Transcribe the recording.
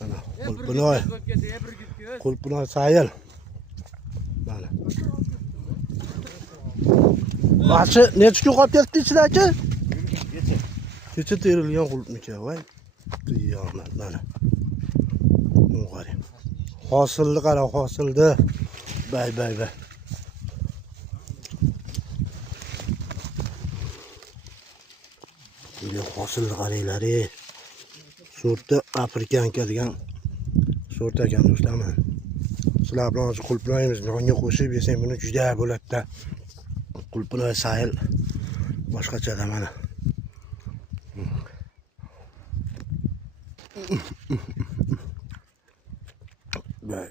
Mana Qulpinoy sayil. Mana. Başı necha kun qolib ketdi ichida-chi? Kecha terilgan qulpniki, voy. Qiyomat mana. Bunu qarang. Hosilni qara, hosilni. Bay. Böyle hosilni qaranglar. Sortda afrikanka degan sort ekan do'stlar. Sizlar bilan hozir Qulpinoyimizni nonga qo'shib yesang buni juda bo'ladi-da. Qulpinoy sayil boshqacha mana. Bay.